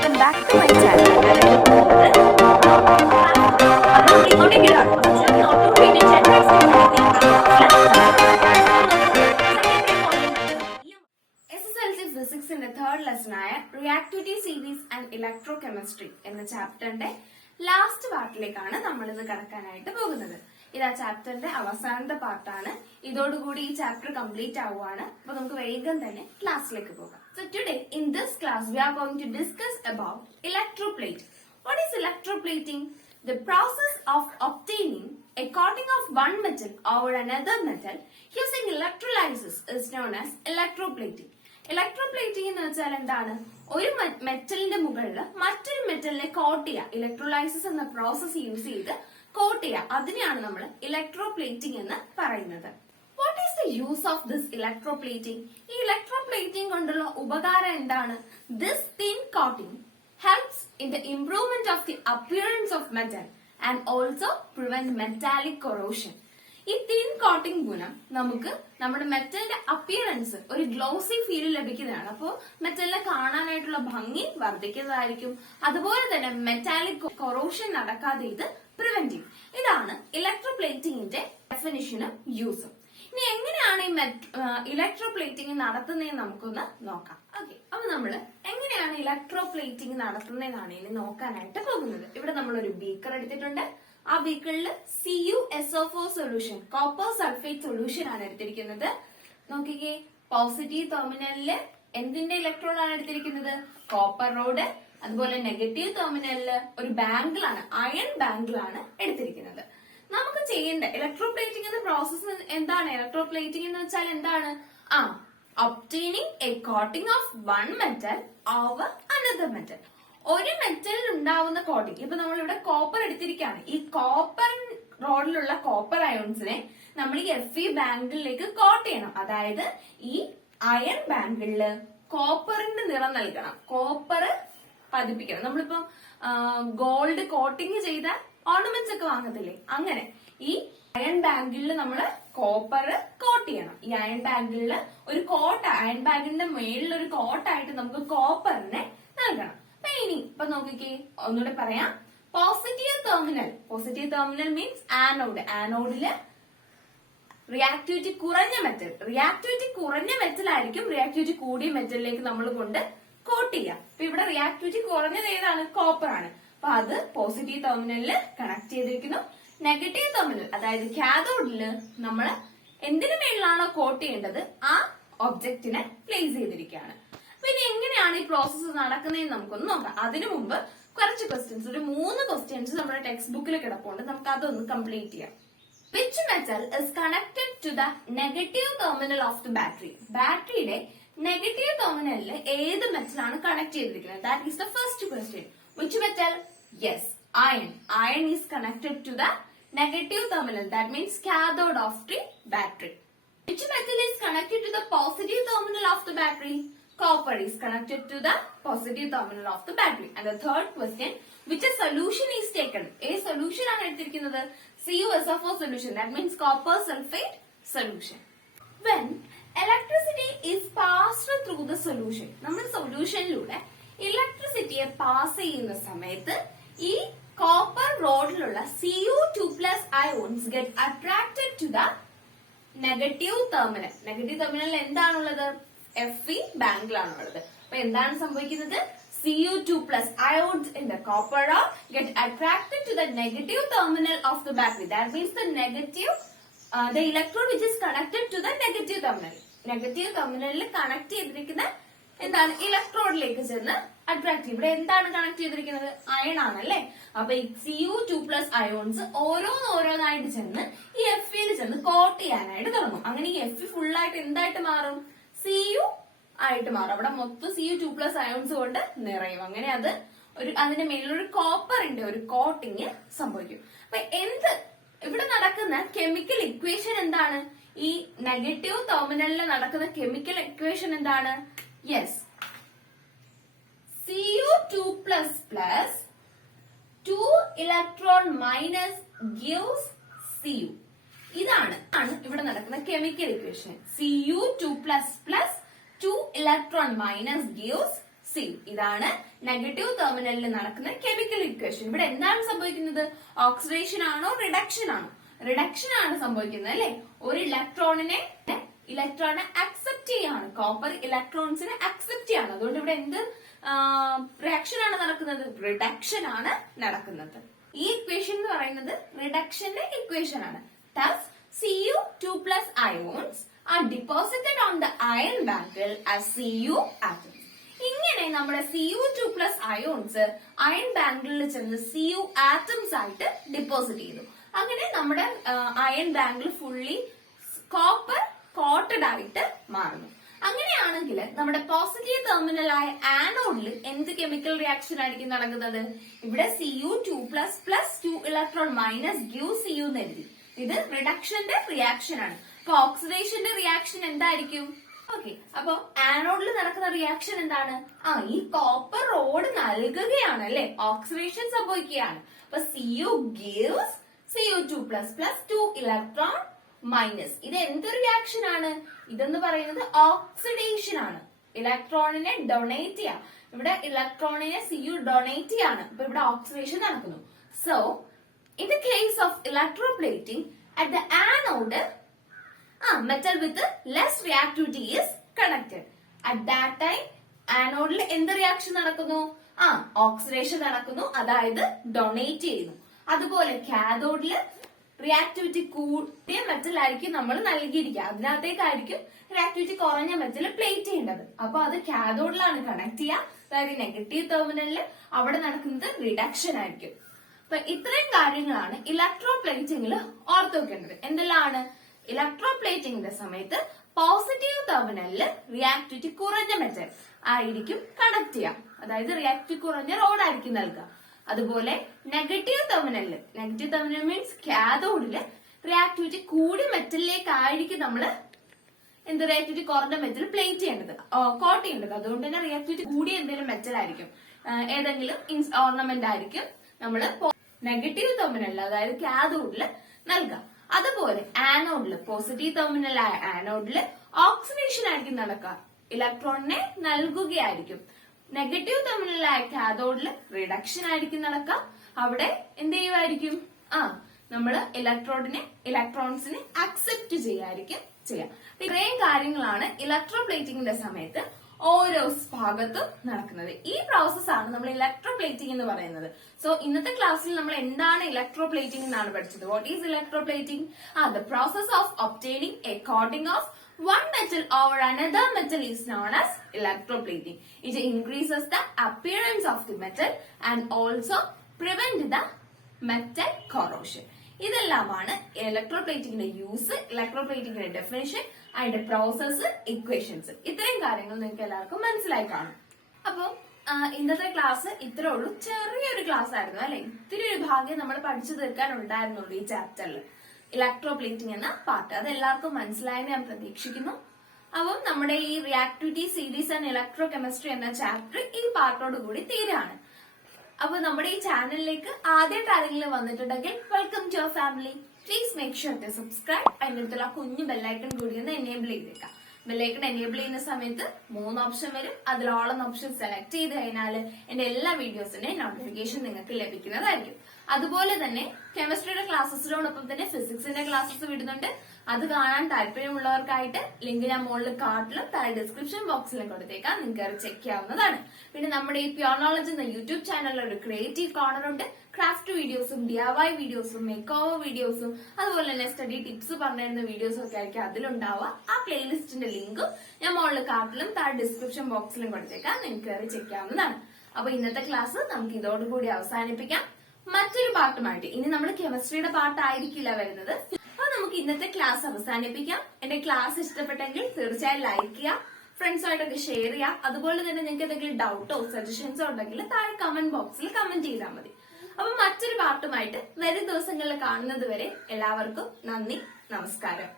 welcome back to my channel. SSLC Physics in the third lesson Reactivity Series and Electrochemistry in the chapter last part lekana nammal idu kadakkanayittu pogunnathu. This chapter is the part. This chapter complete class. So today in this class we are going to discuss about electroplate. What is electroplating? The process of obtaining a coating of one metal over another metal using electrolysis is known as electroplating. Electroplating എന്ന് വെച്ചാൽ എന്താണ്? ഒരു മെറ്റലിന്റെ മുകളിൽ മറ്റൊരു മെറ്റലിനെ coat ചെയ്യുക. Electrolysis എന്ന process use ചെയ്ത് coat ചെയ്യുക. അതിനെയാണ് നമ്മൾ ഇലക്ട്രോപ്ലേറ്റിംഗ് എന്ന് പറയുന്നത്. What is the use of this electroplating? ഈ ഇലക്ട്രോപ്ലേറ്റിംഗ് കൊണ്ടുള്ള ഉപകാരം എന്താണ്? This thin coating helps in the improvement of the appearance of metal and also prevent metallic corrosion. ഈ തിൻ കോട്ടിംഗ് ഗുണം നമുക്ക് നമ്മുടെ മെറ്റലിന്റെ അപ്പിയറൻസ് ഒരു ഗ്ലോസി ഫീൽ ലഭിക്കുന്നതാണ്. അപ്പോൾ മെറ്റലിനെ കാണാനായിട്ടുള്ള ഭംഗി വർദ്ധിക്കുന്നതായിരിക്കും. അതുപോലെ തന്നെ മെറ്റാലിക് കൊറോഷൻ നടക്കാതെ ഇത് പ്രിവെന്റ് ചെയ്യും. ഇതാണ് ഇലക്ട്രോപ്ലേറ്റിംഗിന്റെ ഡെഫിനിഷനും യൂസും. ഇനി എങ്ങനെയാണ് ഈ ഇലക്ട്രോപ്ലേറ്റിംഗ് നടത്തുന്നതെന്ന് നമുക്കൊന്ന് നോക്കാം. ഓക്കെ, അപ്പൊ നമ്മള് എങ്ങനെയാണ് ഇലക്ട്രോപ്ലേറ്റിംഗ് നടത്തുന്നതെന്നാണ് ഇനി നോക്കാനായിട്ട് പോകുന്നത്. ഇവിടെ നമ്മൾ ഒരു ബീക്കർ എടുത്തിട്ടുണ്ട്. ആ ബീക്കറിൽ CuSO4 solution, copper sulphate solution ആണ് എടുത്തിരിക്കുന്നത്. നോക്കിക്കേ, പോസിറ്റീവ് ടെർമിനലില് എന്തിന്റെ ഇലക്ട്രോൺ ആണ് എടുത്തിരിക്കുന്നത്? Copper road. അതുപോലെ നെഗറ്റീവ് ടെർമിനലില് ഒരു ബാങ്കിളാണ്, അയൺ ബാങ്കിളാണ് എടുത്തിരിക്കുന്നത്. നമുക്ക് ചെയ്യേണ്ട ഇലക്ട്രോപ്ലേറ്റിംഗ് എന്ന പ്രോസസ് എന്താണ്? ഇലക്ട്രോപ്ലേറ്റിംഗ് എന്ന് വെച്ചാൽ എന്താണ്? Obtaining A coating of one metal over another metal. ഒരു മെറ്റലിൽ ഉണ്ടാവുന്ന കോട്ടിംഗ്. ഇപ്പൊ നമ്മളിവിടെ കോപ്പർ എടുത്തിരിക്കുകയാണ്. ഈ കോപ്പർ റോഡിലുള്ള കോപ്പർ അയോൺസിനെ നമ്മൾ ഈ Fe ബാങ്കിളിലേക്ക് കോട്ട് ചെയ്യണം. അതായത് ഈ അയൺ ബാങ്കിളില് കോപ്പറിന്റെ നിറം നൽകണം, കോപ്പർ പതിപ്പിക്കണം. നമ്മളിപ്പം ഗോൾഡ് കോട്ടിംഗ് ചെയ്ത ഓർണമെന്റ്സ് ഒക്കെ വാങ്ങത്തില്ലേ, അങ്ങനെ ഈ അയൺ ബാങ്കിളിൽ നമ്മള് കോപ്പർ കോട്ട് ചെയ്യണം. ഈ അയൺ ബാങ്കിളില് ഒരു കോട്ട്, അയൺ ബാങ്കിന്റെ മേളിൽ ഒരു കോട്ടായിട്ട് നമുക്ക് കോപ്പറിനെ നൽകണം. അപ്പൊ ഇനി ഇപ്പൊ നോക്കിക്കേ, ഒന്നുകൂടെ പറയാം. Positive terminal means anode. ആനോഡില് റിയാക്ടിവിറ്റി കുറഞ്ഞ മെറ്റൽ, റിയാക്ടിവിറ്റി കുറഞ്ഞ മെറ്റൽ ആയിരിക്കും റിയാക്ടിവിറ്റി കൂടിയ മെറ്റലിലേക്ക് നമ്മൾ കൊണ്ട് കോട്ട് ചെയ്യുക. അപ്പൊ ഇവിടെ റിയാക്ടിവിറ്റി കുറഞ്ഞത് ഏതാണ്? കോപ്പർ ആണ്. അപ്പൊ അത് പോസിറ്റീവ് ടെർമിനലില് കണക്ട് ചെയ്തിരിക്കുന്നു. നെഗറ്റീവ് ടെർമിനൽ അതായത് കാഥോഡില് നമ്മൾ എന്തിനു മേളിലാണോ കോട്ട് ചെയ്യേണ്ടത് ആ ഒബ്ജക്റ്റിനെ പ്ലേസ് ചെയ്തിരിക്കുകയാണ്. പിന്നെ എങ്ങനെയാണ് ഈ പ്രോസസ്സ് നടക്കുന്നതെന്ന് നമുക്കൊന്ന് നോക്കാം. അതിനു മുമ്പ് കുറച്ച് ക്വസ്റ്റ്യൻസ്, ഒരു 3 ക്വസ്റ്റ്യൻസ് നമ്മുടെ ടെക്സ്റ്റ് ബുക്കിൽ കിടപ്പുണ്ട്. നമുക്ക് അതൊന്ന് കംപ്ലീറ്റ് ചെയ്യാം. Which metal is connected to the negative terminal of the battery? ബാറ്ററിയുടെ നെഗറ്റീവ് ടെർമിനലിൽ ഏത് മെറ്റലാണ് കണക്ട് ചെയ്തിരിക്കുന്നത്? That is the first question. Which metal? Yes, iron. Iron is connected to the negative terminal. That means cathode of the battery. Which metal is connected to the positive terminal of the battery? Copper is connected to the positive terminal of the battery. And the third question, which a solution is taken? A solution ആണ് എടുത്തിരിക്കുന്നത് CuSO4 solution. That means copper sulfate solution. When electricity is passed through the solution, നമ്മൾ സൊല്യൂഷനിലൂടെ ഇലക്ട്രിസിറ്റിയെ pass ചെയ്യുന്ന സമയത്ത് ഈ copper റോഡിലുള്ള Cu2+ ions get attracted to the negative terminal. Negative ടെർമിനലിൽ എന്താണുള്ളത്? Fe ബാങ്കിലാണുള്ളത്. അപ്പൊ എന്താണ് സംഭവിക്കുന്നത്? Cu2+ ions in the copper rod get attracted to the negative terminal of the battery. That means the electrode which is connected to the negative terminal. Negative ടെർമിനലിൽ connect ചെയ്തിരിക്കുന്ന എന്താണ്? ഇലക്ട്രോഡിലേക്ക് ചെന്ന് attract ചെയ്യും. ഇവിടെ എന്താണ് കണക്ട് ചെയ്തിരിക്കുന്നത്? അയൺ ആണല്ലേ. അപ്പൊ ഈ Cu2+ അയോൺസ് ഓരോന്നായിട്ട് ചെന്ന് ഈ Feയിൽ ചെന്ന് കോട്ട് ചെയ്യാനായിട്ട് തുടങ്ങും. അങ്ങനെ ഈ Fe ഫുള്ളായിട്ട് എന്തായിട്ട് മാറും? Cu ആയിട്ട് മാറും. അവിടെ മൊത്തം Cu2+ അയോൺസ് കൊണ്ട് നിറയും. അങ്ങനെ അത് അതിന്റെ മേലൊരു കോപ്പറിന്റെ ഒരു കോട്ടിങ് സംഭവിക്കും. അപ്പൊ ഇവിടെ നടക്കുന്ന കെമിക്കൽ ഇക്വേഷൻ എന്താണ്? ഈ നെഗറ്റീവ് ടെർമിനലിൽ നടക്കുന്ന കെമിക്കൽ ഇക്വേഷൻ എന്താണ്? Yes, Cu2++ 2 electron minus gives Cu. ഇതാണ് ഇവിടെ നടക്കുന്ന chemical equation. Cu2++ 2 electron minus gives Cu. ഇതാണ് നെഗറ്റീവ് ടെർമിനലിൽ നടക്കുന്ന കെമിക്കൽ ഇക്വേഷൻ. ഇവിടെ എന്താണ് സംഭവിക്കുന്നത്? ഓക്സിഡേഷൻ ആണോ റിഡക്ഷൻ ആണോ? റിഡക്ഷൻ ആണ് സംഭവിക്കുന്നത് അല്ലെ. ഒരു ഇലക്ട്രോണിനെ അക്സെപ്റ്റ് ചെയ്യാണ്. കോപ്പർ ഇലക്ട്രോൺസിനെ അക്സെപ്റ്റ് ചെയ്യാണ്. അതുകൊണ്ട് ഇവിടെ എന്ത് റിയാക്ഷൻ ആണ് നടക്കുന്നത്? റിഡക്ഷൻ ആണ് നടക്കുന്നത്. ഈ ഇക്വേഷൻ എന്ന് പറയുന്നത് റിഡക്ഷന്റെ ഇക്വേഷൻ ആണ്. Thus, Cu2+ ions are deposited on the ion bangle as Cu atoms. ഇങ്ങനെ നമ്മുടെ Cu2+ ions അയൺ ബാങ്കിളിൽ ചെന്ന് Cu atoms ആയിട്ട് ഡെപ്പോസിറ്റ് ചെയ്തു. അങ്ങനെ നമ്മുടെ iron bangle fully copper coated ആയിട്ട് മാറുന്നു. അങ്ങനെയാണെങ്കിൽ നമ്മുടെ പോസിറ്റീവ് ടെർമിനലായ ആനോഡിൽ എന്ത് കെമിക്കൽ റിയാക്ഷൻ ആയിരിക്കും നടക്കുന്നത്? ഇവിടെ Cu2+ 2 electron minus gives Cu എന്ന് എഴുതി. ഇത് റിഡക്ഷന്റെ റിയാക്ഷൻ ആണ്. അപ്പൊ ഓക്സിഡേഷന്റെ റിയാക്ഷൻ എന്തായിരിക്കും? ഓക്കെ, അപ്പൊ ആനോഡിൽ നടക്കുന്ന റിയാക്ഷൻ എന്താണ്? ഈ കോപ്പർ റോഡ് നൽകുകയാണ് അല്ലെ, ഓക്സിഡേഷൻ സംഭവിക്കുകയാണ്. അപ്പൊ Cu gives Cu2+ 2 electron minus. ഇത് എന്തൊരു റിയാക്ഷൻ ആണ്? ഇതെന്ന് പറയുന്നത് ഓക്സിഡേഷൻ ആണ്. ഇലക്ട്രോണിനെ ഡൊണേറ്റ് ചെയ്യാം. ഇവിടെ ഇലക്ട്രോണിനെ Cu ഡൊണേറ്റ് ചെയ്യാണ്. അപ്പൊ ഇവിടെ ഓക്സിഡേഷൻ നടക്കുന്നു. So in the case of electroplating, at the anode, metal with less reactivity is connected. At that time, anode ൽ എന്ത് റിയാക്ഷൻ നടക്കുന്നു? ഓക്സിഡേഷൻ നടക്കുന്നു, അതായത് ഡൊണേറ്റ് ചെയ്യുന്നു. അതുപോലെ കാഥോഡില് റിയാക്ടിവിറ്റി കൂട്ടിയ മെറ്റൽ ആയിരിക്കും നമ്മൾ നൽകിയിരിക്കുക. അതിനകത്തേക്കായിരിക്കും റിയാക്ടിവിറ്റി കുറഞ്ഞ മെറ്റൽ പ്ലേറ്റ് ചെയ്യേണ്ടത്. അപ്പൊ അത് കാഥോഡിലാണ് കണക്ട് ചെയ്യുക. അതായത് നെഗറ്റീവ് ടെർമിനലില് അവിടെ നടക്കുന്നത് റിഡക്ഷൻ ആയിരിക്കും. അപ്പൊ ഇത്രയും കാര്യങ്ങളാണ് ഇലക്ട്രോപ്ലേറ്റിംഗിൽ ഓർത്തു വെക്കേണ്ടത്. എന്തെല്ലാമാണ്? ഇലക്ട്രോപ്ലേറ്റിംഗിന്റെ സമയത്ത് പോസിറ്റീവ് ടെർമിനലിൽ റിയാക്ടിവിറ്റി കുറഞ്ഞ മെറ്റൽ ആയിരിക്കും കണക്ട് ചെയ്യുക. അതായത് റിയാക്ടിവിറ്റി കുറഞ്ഞ റോഡ് ആയിരിക്കും നൽകുക. അതുപോലെ നെഗറ്റീവ് ടെർമിനൽ മീൻസ് കാഥോഡില് റിയാക്ടിവിറ്റി കൂടിയ മെറ്റലിലേക്കായിരിക്കും നമ്മൾ എന്ത് റിയാക്ടിവിറ്റി കുറഞ്ഞ മെറ്റൽ പ്ലേറ്റ് ചെയ്യേണ്ടത്, കോട്ട് ചെയ്യേണ്ടത്. അതുകൊണ്ട് തന്നെ റിയാക്ടിവിറ്റി കൂടിയ എന്തെങ്കിലും മെറ്റൽ ആയിരിക്കും, ഏതെങ്കിലും ഓർണമെന്റ് ആയിരിക്കും നമ്മൾ നെഗറ്റീവ് ടെർമിനലിൽ അതായത് കാഥോഡില് നൽകുക. അതുപോലെ ആനോഡില് പോസിറ്റീവ് ടെർമിനലായ ആനോഡില് ഓക്സിഡേഷൻ ആയിരിക്കും നടക്കുക, ഇലക്ട്രോണിനെ നൽകുകയായിരിക്കും. നെഗറ്റീവ് ടെർമിനലായ കാഥോഡില് റിഡക്ഷൻ ആയിരിക്കും നടക്കുക. അവിടെ എന്ത് ചെയ്യുമായിരിക്കും? നമ്മള് ഇലക്ട്രോൺസിനെ അക്സെപ്റ്റ് ചെയ്യായിരിക്കും ചെയ്യാം. ഇത്രയും കാര്യങ്ങളാണ് ഇലക്ട്രോപ്ലേറ്റിംഗിന്റെ സമയത്ത് ഓരോ ഭാഗത്തും നടക്കുന്നത്. ഈ പ്രോസസ്സാണ് നമ്മൾ ഇലക്ട്രോപ്ലേറ്റിംഗ് എന്ന് പറയുന്നത്. സോ ഇന്നത്തെ ക്ലാസ്സിൽ നമ്മൾ എന്താണ് ഇലക്ട്രോപ്ലേറ്റിംഗ് എന്നാണ് പഠിച്ചത്. What is electroplating? The process of obtaining A coating of one metal over another metal is known as electroplating. It increases the appearance of the metal and also prevent the metal corrosion. ഇതെല്ലാമാണ് ഇലക്ട്രോപ്ലേറ്റിംഗിന്റെ use, ഇലക്ട്രോപ്ലേറ്റിംഗിന്റെ definition, അതിന്റെ process, equations. ഇത്രയും കാര്യങ്ങൾ നിങ്ങൾക്ക് എല്ലാവർക്കും മനസ്സിലായി കാണും. അപ്പൊ ഇന്നത്തെ ക്ലാസ് ഇത്രേ ഉള്ളൂ. ചെറിയൊരു ക്ലാസ് ആയിരുന്നു അല്ലെ. ഇത്തിരി ഒരു ഭാഗ്യം നമ്മൾ പഠിച്ചു തീർക്കാൻ ഉണ്ടായിരുന്നുള്ളൂ ഈ ചാപ്റ്ററിൽ. ഇലക്ട്രോപ്ലേറ്റിംഗ് എന്ന പാർട്ട് അത് എല്ലാവർക്കും മനസ്സിലായെന്ന് ഞാൻ പ്രതീക്ഷിക്കുന്നു. അപ്പം നമ്മുടെ ഈ reactivity series and electro chemistry എന്ന ചാപ്റ്റർ ഈ പാർട്ടോട് കൂടി തീരാണ്. അപ്പൊ നമ്മുടെ ഈ ചാനലിലേക്ക് ആദ്യമായിട്ട് ആരെങ്കിലും വന്നിട്ടുണ്ടെങ്കിൽ welcome to our family. Please make sure to subscribe. അതിന്റെ അടുത്തുള്ള കുഞ്ഞു ബെല്ലൈക്കൺ കൂടി ഒന്ന് എനേബിൾ ചെയ്തേക്കാം. ബെല്ലൈക്കൺ എനേബിൾ ചെയ്യുന്ന സമയത്ത് 3 ഓപ്ഷൻ വരും. അതിൽ ഓൾ എന്ന ഓപ്ഷൻ സെലക്ട് ചെയ്ത് കഴിഞ്ഞാൽ എന്റെ എല്ലാ വീഡിയോസിന്റെയും നോട്ടിഫിക്കേഷൻ നിങ്ങൾക്ക് ലഭിക്കുന്നതായിരിക്കും. അതുപോലെ തന്നെ കെമിസ്ട്രിയുടെ ക്ലാസ്സസിനോടൊപ്പം തന്നെ ഫിസിക്സിന്റെ ക്ലാസ്സസ് വിടുന്നുണ്ട്. അത് കാണാൻ താല്പര്യമുള്ളവർക്കായിട്ട് ലിങ്ക് ഞാൻ മുകളിൽ കാർഡിലും താഴെ ഡിസ്ക്രിപ്ഷൻ ബോക്സിലും കൊടുത്തേക്കാം. നിങ്ങൾക്ക് അത് ചെക്ക് ചെയ്യാവുന്നതാണ്. പിന്നെ നമ്മുടെ ഈ പ്യോർ നോളജ് എന്ന യൂട്യൂബ് ചാനലിൽ ഒരു ക്രിയേറ്റീവ് കോർണർ ഉണ്ട്. ക്രാഫ്റ്റ് വീഡിയോസും DIY വീഡിയോസും മേക്ക് ഓവർ വീഡിയോസും അതുപോലെ തന്നെ സ്റ്റഡി ടിപ്സ് പറഞ്ഞിരുന്ന വീഡിയോസും ഒക്കെ ആയിരിക്കും അതിലുണ്ടാവുക. ആ പ്ലേലിസ്റ്റിന്റെ ലിങ്കും ഞാൻ മുകളിൽ കാർഡിലും താഴെ ഡിസ്ക്രിപ്ഷൻ ബോക്സിലും കൊടുത്തേക്കാം. നിങ്ങൾക്ക് അത് ചെക്ക് ചെയ്യാവുന്നതാണ്. അപ്പൊ ഇന്നത്തെ ക്ലാസ് നമുക്ക് ഇതോടുകൂടി അവസാനിപ്പിക്കാം. മറ്റൊരു പാർട്ടുമായിട്ട് ഇനി നമ്മൾ കെമിസ്ട്രിയുടെ പാർട്ടായിരിക്കില്ല വരുന്നത്. അപ്പൊ നമുക്ക് ഇന്നത്തെ ക്ലാസ് അവസാനിപ്പിക്കാം. എന്റെ ക്ലാസ് ഇഷ്ടപ്പെട്ടെങ്കിൽ തീർച്ചയായും ലൈക്ക് ചെയ്യാം, ഫ്രണ്ട്സുമായിട്ടൊക്കെ ഷെയർ ചെയ്യാം. അതുപോലെ തന്നെ നിങ്ങൾക്ക് എന്തെങ്കിലും ഡൗട്ടോ സജഷൻസോ ഉണ്ടെങ്കിൽ താഴെ കമന്റ് ബോക്സിൽ കമന്റ് ചെയ്താൽ മതി. അപ്പൊ മറ്റൊരു പാർട്ടുമായിട്ട് വരും ദിവസങ്ങളിൽ കാണുന്നത് വരെ എല്ലാവർക്കും നന്ദി, നമസ്കാരം.